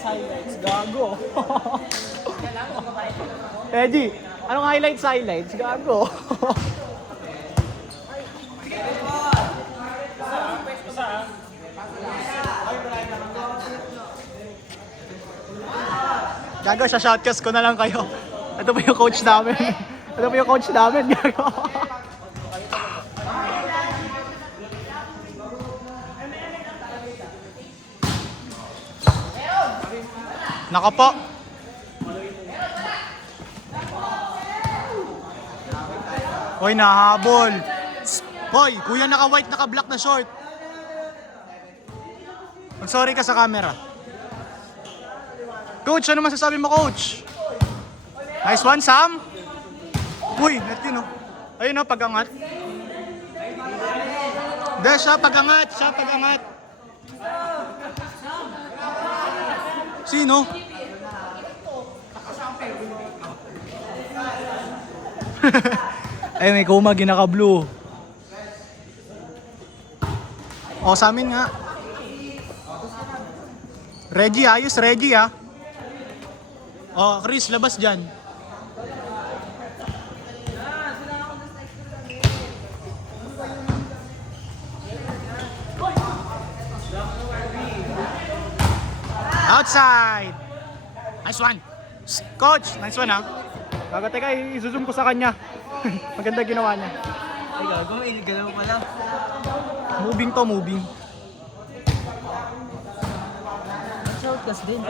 Highlights, gago. Eddie, anong highlights? Gago. Gago, sa shoutcast ko na lang kayo. Ito po yung coach namin. Gago. Naka po. Hoy, nahabol. Hoy, kuya naka-white, naka-black na short. Mag-sorry ka sa camera. Coach, ano masasabi mo, coach? Nice one, Sam. Uy, net yun, oh. Ayun, oh, pag-angat. De, siya pag-angat. Sino? Ay, may kumag, naka-blue. O, sa amin nga. Reggie, ayos, Reggie, ah. O, Chris, labas dyan. Outside! Nice one! Coach, nice one, ha? Teka, i-zoom ko sa kanya. Maganda ginawa niya. Ay, gago, galaw pala. Moving. Shoutcast din.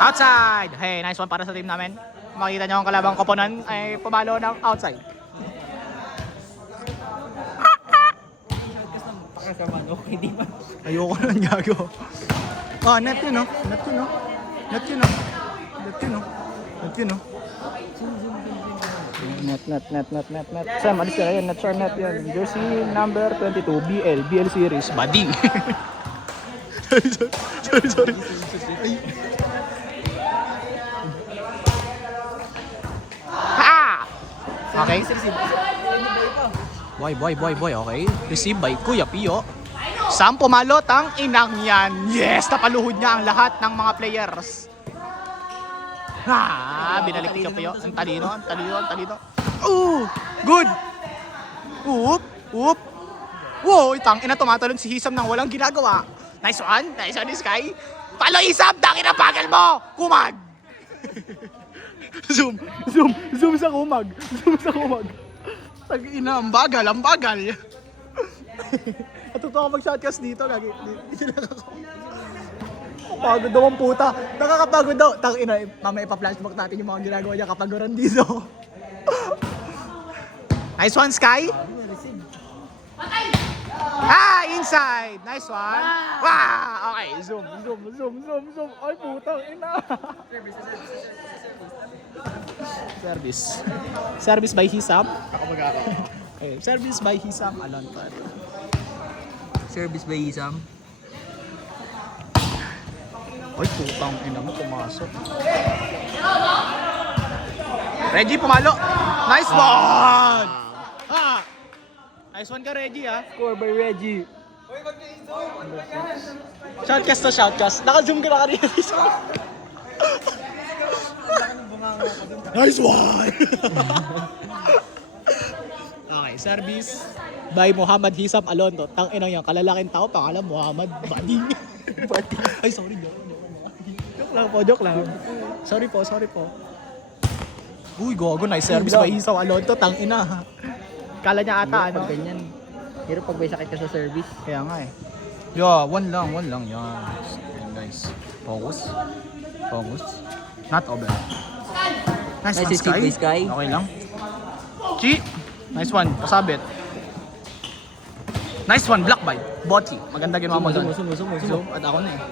Outside! Hey, nice one para sa team namin. Makikita niyo ang kalabang koponan ay pumalo ng outside. Shoutcast ng pakasama, okay, di ba? Ayoko na gago. Net yun, no? Net. Sam, alis ka yan. Net yan. Jersey number 22, BL series. Bading. Sorry. Ay. Ha! Okay. Boy. Okay. Receive by Kuya Pio. Sam pumalot ang inang yan. Yes! Napaluhod niya ang lahat ng mga players. Binalik ni Kuya Pio. Ang talino. Good! Oop! Wow! Itang ina, tumatalon si Hisam nang walang ginagawa. Nice one, Sky. Palo Hisam! Daki na bagal mo! Kumag! Zoom sa kumag. Tag-ina, ang bagal. Natuto ako mag-shotcast dito. Lagi. Dito lang ako. Kapagod daw ang puta. Nakakapagod daw. Tang-ina, mamaya ipa-flashback natin yung mga ginagawa niya kapag Orandizo. Nice one, Sky. Ah, inside. Nice one. Wow. Okay, zoom. Ay, putang ina. Service by Hisam. Ako mag-ako. Okay, service by Hisam. Alon pa. Service by Isam. Ay, putang ina mo, pumasok. Reggie, pumalo. Nice one! Ah! Nice one ka, Reggie, ha? Score by Reggie. Shoutcast to shoutcast. Naka-zoom ka na kanina. Nice one! Okay, service by Muhammad Hisam Alonto. Tang inang yan, kalalaking tao, pangalan Muhammad Bading. Ay, sorry, joke lang. Sorry po. Uy, gogo, nice service by Hisam Alonto. Tang ina. Kala niya ata, ano? Pag ganyan. Pero pag may sakit ka sa service. Kaya nga eh. Yeah, one lang yan. Yan guys. Focus. Not over. Nice one, Nice Sky. by Sky. Okay lang. Chi. Nice one, pasabit. Nice one, block by Bochi. Maganda ginawa mo doon. Zoom. At ako na eh.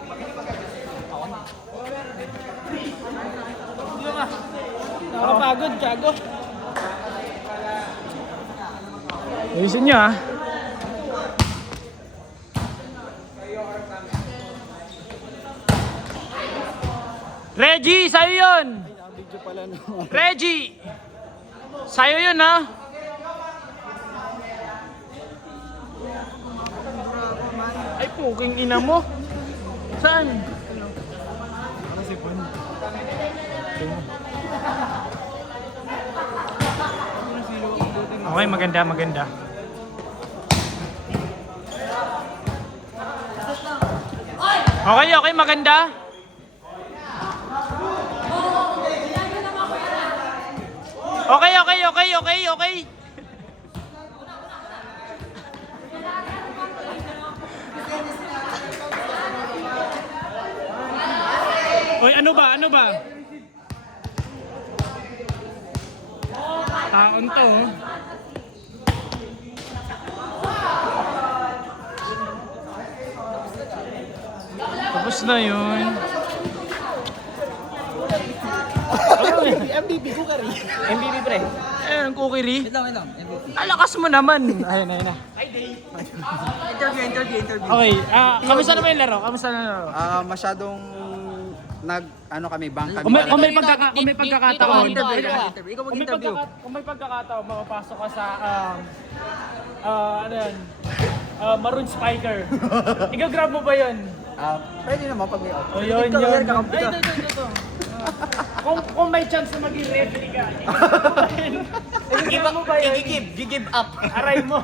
Nakapagod, Tiago. Ayusin niyo ah. Reggie, sa'yo yun! Reggie! Sa'yo yun ha! Ay puking ina mo! Saan? Okay, maganda. Okay, maganda. Okay. Oy, ano ba? Taon to, oh. Tapos na yun. MVP, Kukari. MVP, pre. Ayun, Kukiri. Wait lang. MVP. Alakas mo naman. Ayun na. Interview. Okay, kamusta naman yung laro? Masyadong kami, bang kami. Kung may pagkakataon. Ikaw mag-interview. Kung may pagkakataon, makapasok ka sa Maroon Spiker. Ikaw-grab mo ba yun? Pwede naman pag may out. O yun. kakampi ka. Ito. Kung may chance na maging referee ka, ikaw mo ba yun? Give up. Aray mo.